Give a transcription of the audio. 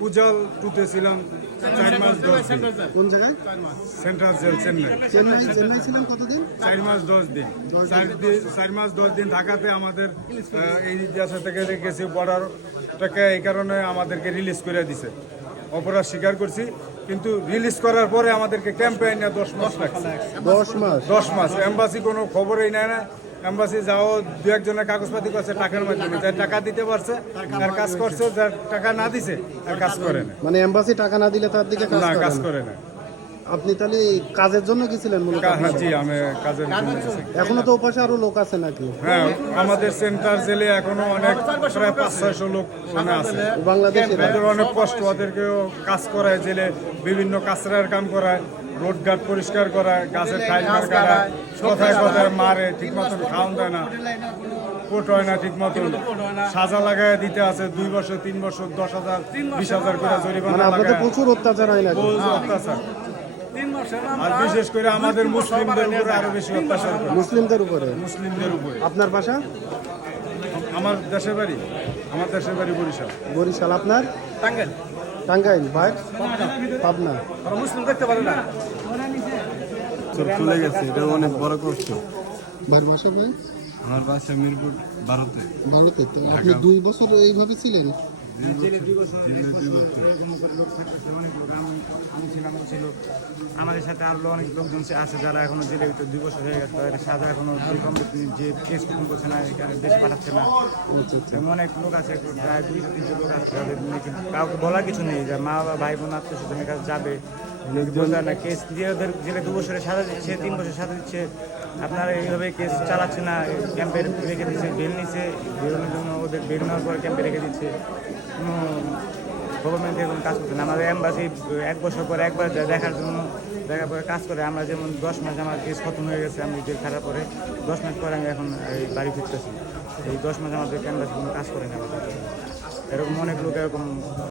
পূজাল টুতে ছিলাম 4 মাস 10 দিন। কোন জায়গায়? Central jail Chennai. চেন্নাই ছিলেন কতদিন? 4 মাস 10 দিন। 4 মাস 10 দিন থাকাতে আমাদের এই দেশে থেকে গেছি বর্ডারটাকে এই কারণে আমাদেরকে রিলিজ করে দিছে। অপরাধ স্বীকার করছি, কিন্তু রিলিজ করার পরে আমাদেরকে ক্যাম্পে এনে 10 মাস রাখছে। 10 মাস এম্বাসি কোনো খবরই নেয় না। এম্বাসি যাও দু একজনের কাগজপাতি করছে টাকার মাধ্যমে, যার টাকা দিতে পারছে তার কাজ করছে, যার টাকা না দিছে তার কাজ করে না। মানে এমবাসি টাকা না দিলে তার দিকে কাজ করে না। আপনি তাহলে কাজের জন্য গেছিলেন মূলত? জি, আমি কাজের জন্য গেছি। এখনো তো ওপাশে আরো লোক আছে নাকি? হ্যাঁ, আমাদের সেন্টার জেলে এখনো অনেক প্রায় 500-600 লোক আছে বাংলাদেশে। ওদের অনেক কষ্ট, ওদেরকেও কাজ করায় জেলে, বিভিন্ন কাঁচরার কাম করায়, রোড ঘাট পরিষ্কার করায়, গাছের ফাইল কাটায়, কথায় কথায় মারে, ঠিক মতন খাওয়ান দেয় না, কোট হয় না ঠিক মতন, সাজা লাগায় দিতে আছে 2 বছর 3 বছর 10,000 20,000 করে জরিমানা লাগায়। প্রচুর অত্যাচার হয় না? প্রচুর অত্যাচার, আর বিশেষ করে আমাদের মুসলিমদের উপরে আরো বেশি অত্যাচার করে। মুসলিমদের উপরে? আপনার বাসা? আমার দেশের বাড়ি বরিশাল। বরিশাল। আপনার? টাঙ্গাইল। ভাই? পাবনা। মুসলিম দেখতে পারে না, চলে গেছে, এটা অনেক বড় কষ্ট। ভাইয়ের বাসা? ভাই আমার বাসা মিরপুর 12-তে। ভালোতে। তো আপনি 2 বছর এইভাবে ছিলেন? আমাদের সাথে আরো অনেক লোকজন আছে যারা এখনো জেলে 2 বছর হয়ে গেছে, তাদের সাজা এখনো যে কেস কুকুম করছে না, এখানে দেশে পাঠাচ্ছে না। অনেক লোক আছে, প্রায় 200-300 লোক আছে, তাদের কাউকে বলার কিছু নেই যে মা বাবা ভাই বোন আত্মীয় স্বজনের কাছে যাবে বলতে না। কেস দিয়ে ওদের জেলে 2 বছরে সাজা দিচ্ছে, 3 বছর সাজা দিচ্ছে, আপনারা এইভাবে কেস চালাচ্ছে না, ক্যাম্পে রেখে দিচ্ছে, বেল নিচ্ছে, বেরোনোর জন্য ওদের বের নেওয়ার পরে ক্যাম্পে রেখে দিচ্ছে। কোনো গভর্নমেন্ট এরকম কাজ করছে না। আমাদের এম্বাসি 1 বছর পরে একবার যায় দেখার জন্য, দেখার পরে কাজ করে। আমরা যেমন 10 মাস আমার কেস খতম হয়ে গেছে, আমি জেল খারাপ পরে 10 মাস পরে আমি এখন এই বাড়ি ফিরতেছি। এই 10 মাস আমাদের এম্বাসি কোনো কাজ করে না আমাদের। এরকম অনেক লোক এরকম